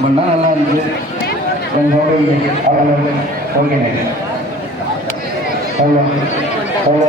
பண்ணால் நல்லா இருந்துச்சு ஓகே அவ்வளோ அவ்வளோ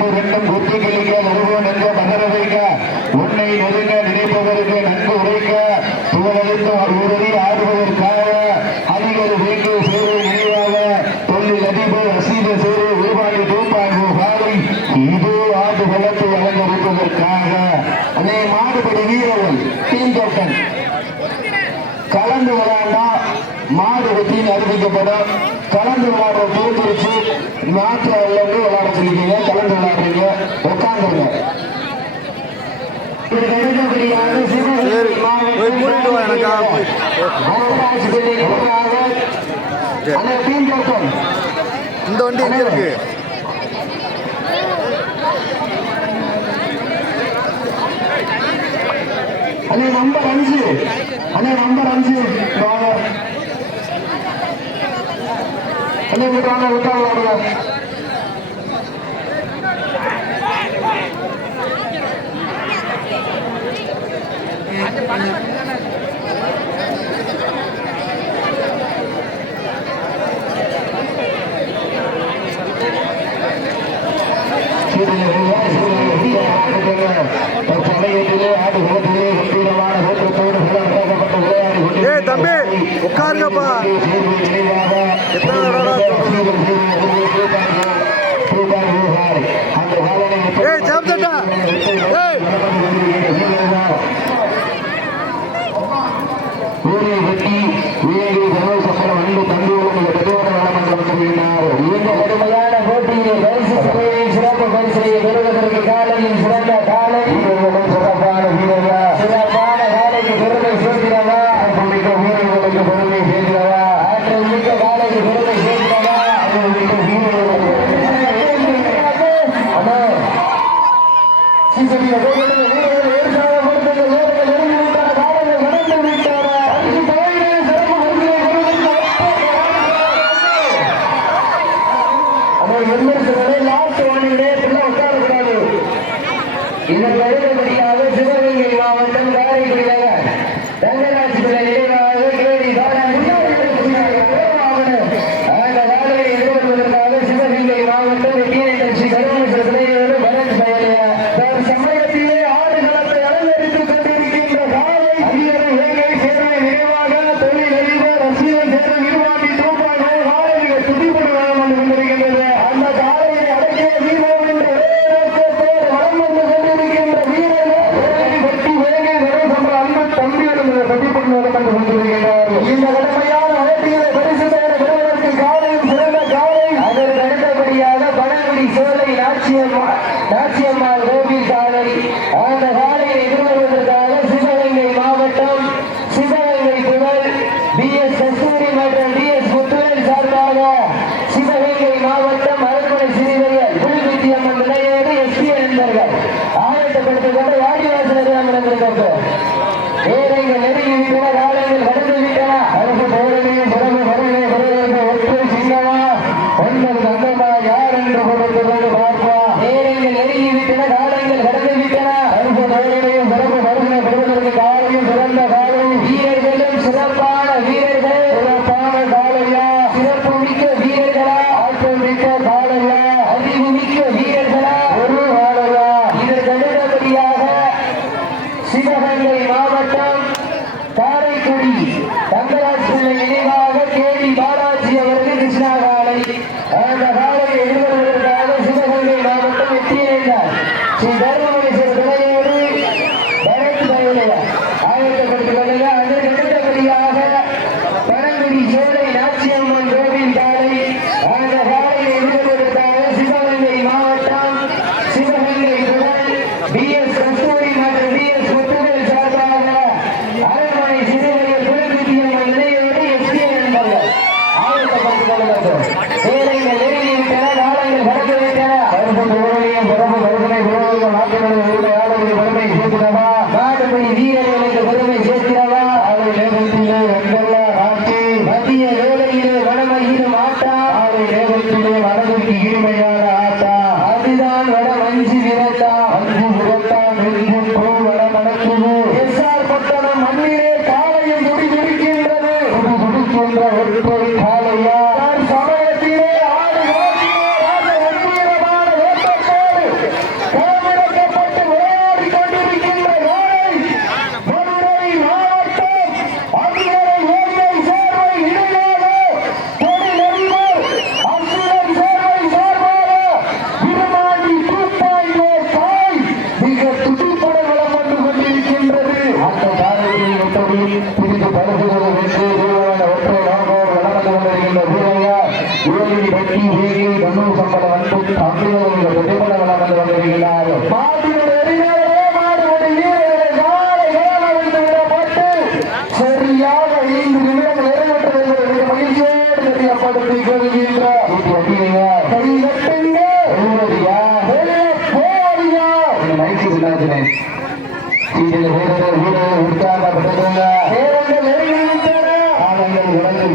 இங்கிருந்து புத்தி கிழிக்க வருவோம் என்ற மகர வைக்க உன்னை நெருங்க நினைப்பவருக்கு நன்கு உரைக்க துவளை இந்த வண்டி எங்க இருக்கு? அண்ணே நம்பர் அஞ்சு. அண்ணே நம்பர் அஞ்சு. அண்ணே விட்டாங்க விட்டாங்க ¡Ocarga, pa! ¿Qué? இத்தகைய வேலைகள் அந்த காலையை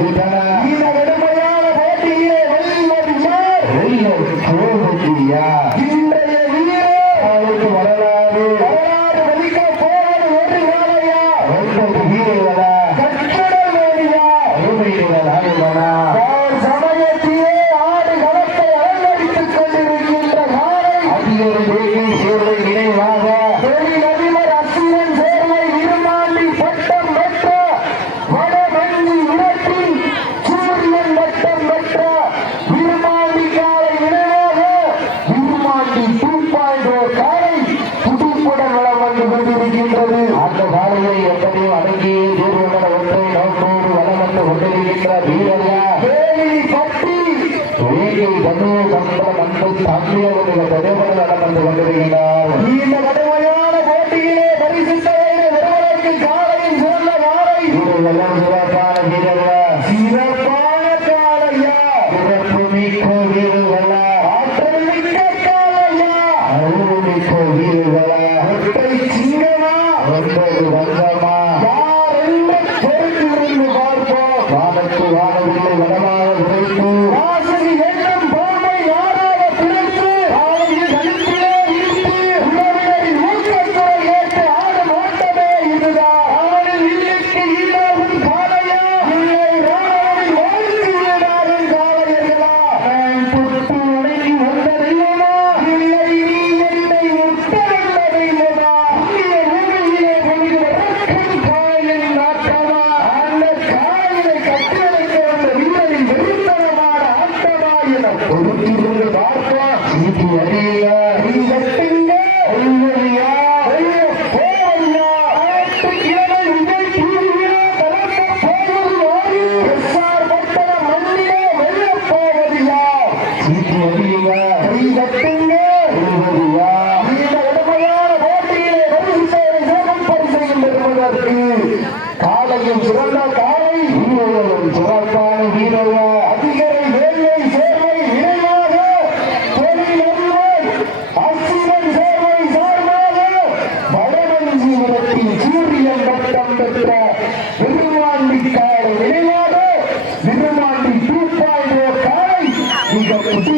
உடனே மது சம்பளம் அன்பு தம்பியவர்கள் தொடர்பு நடந்து கொண்டிருக்கிறார் இந்த கடுமையான போட்டியிலே பரிசு ஒருவருக்கு காலையில் சொல்ல வாரை Thank you.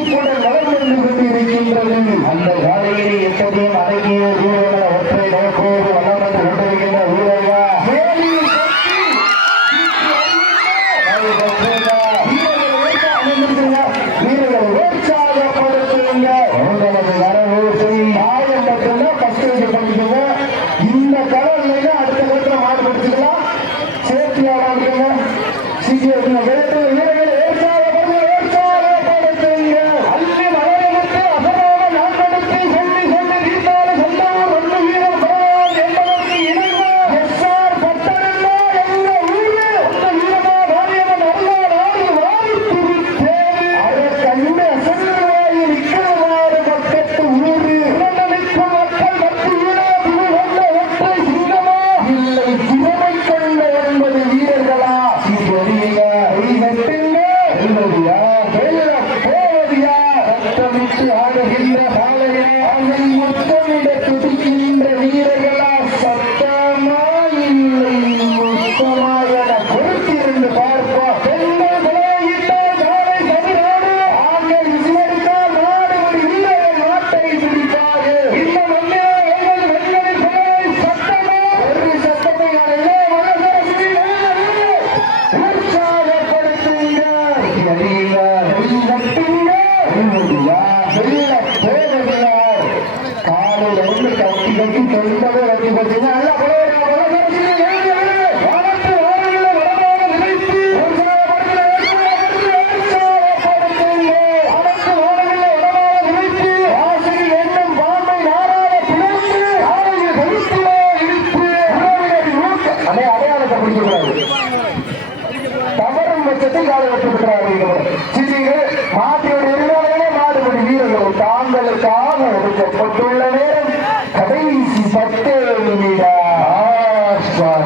கட்டி காலை வைத்திருக்கிறார்கள் சிறிகள் மாட்டியோட எதிராளர்களே மாடுபடி வீரர்கள் தாங்களுக்காக ஒதுக்கப்பட்டுள்ள நேரம் கடைசி பத்தே நிமிடா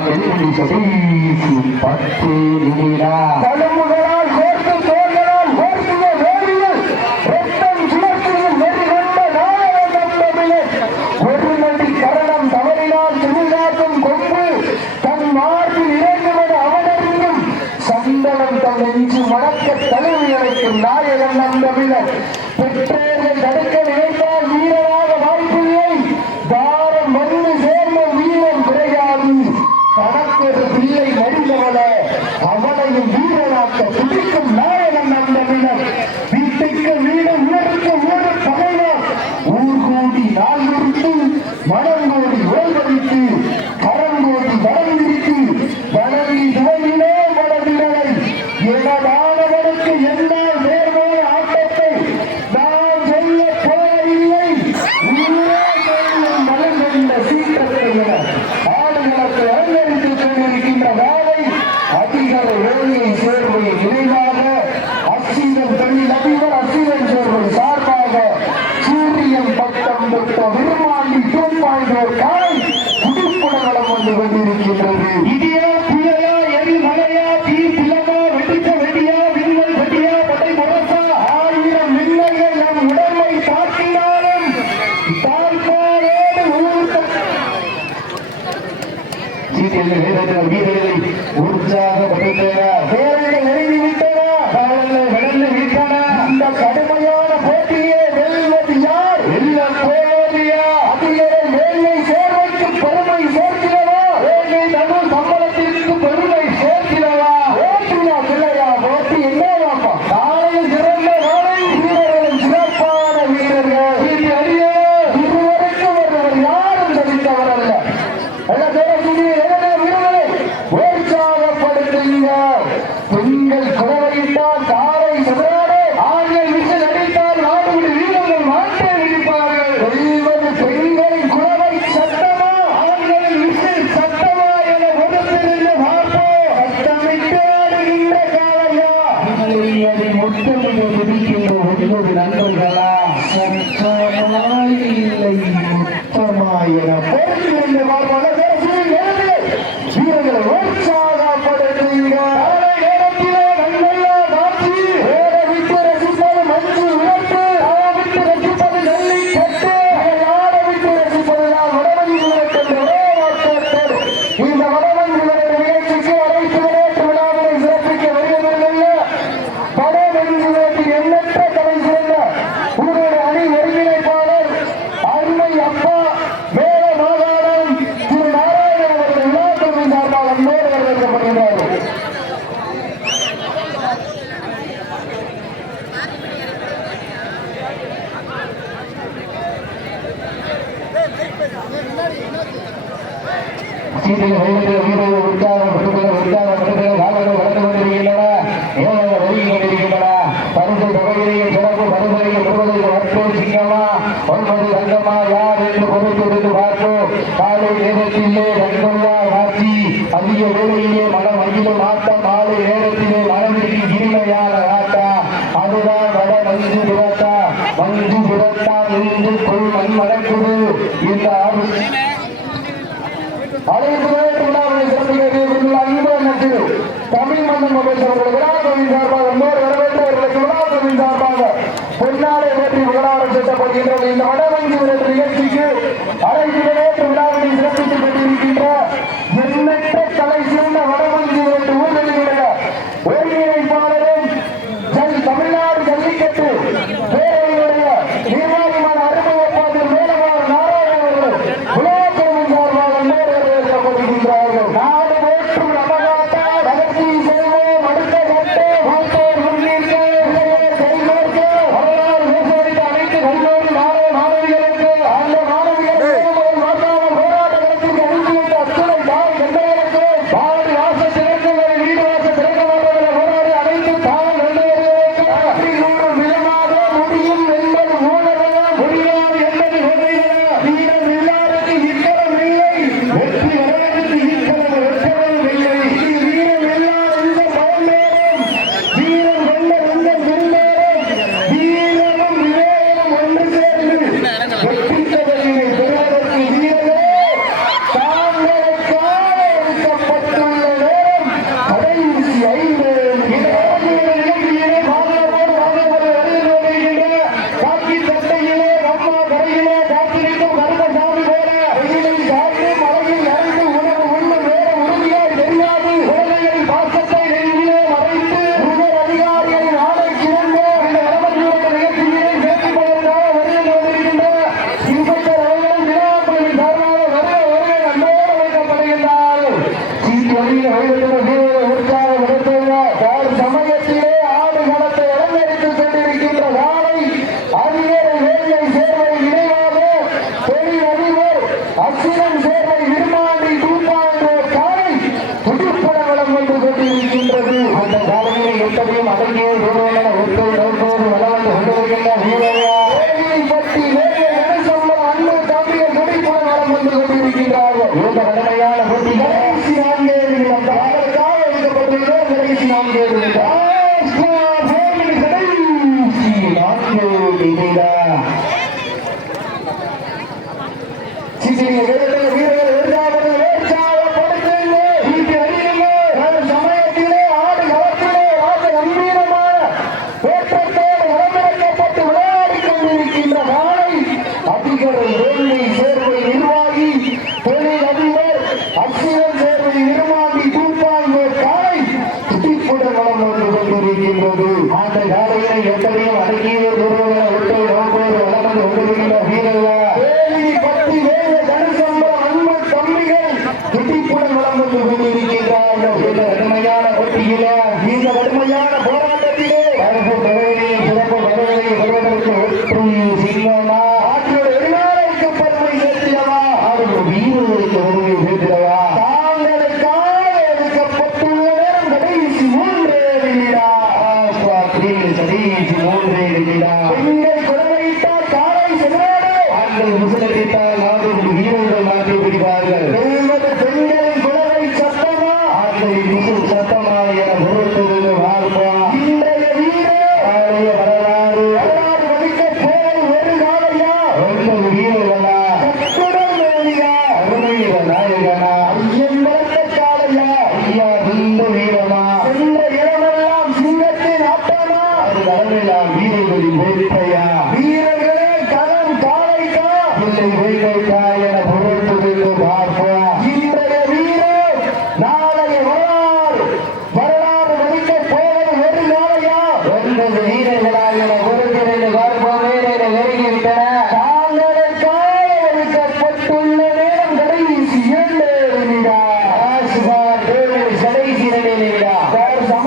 கடைசி பத்தே நிமிடா மாதேவியரின் முத்தமிழ் துடிக்கின்ற ஒரு வினந்தங்களா மஞ்சு புறத்தா மஞ்சு புறத்தா நின்று கொள் மண் மறக்குது இந்த அனைத்து உண்டாவதை சிறப்பிக்கிறது அன்பு அண்ணத்தில் தமிழ் மன்னன் மொபைல் அவர்கள் விழாவின் சார்பாக இன்னொரு வரவேற்று அவர்களுக்கு விழாவின் சார்பாக பொன்னாலை வேற்றி இந்த வடவங்கி நிகழ்ச்சிக்கு அனைத்து விழாவினை சிறப்பித்துக் கொண்டிருக்கின்ற வழி அழைத்தவர்கள் இந்த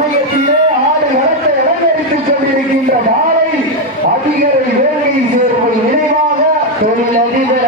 ஆலயத்திலே ஆடை வளர்த்த இளைஞரித்துக் கொண்டிருக்கின்ற நாளை அதிகரை வேலை சேர்வை நினைவாக தொழிலதிபர்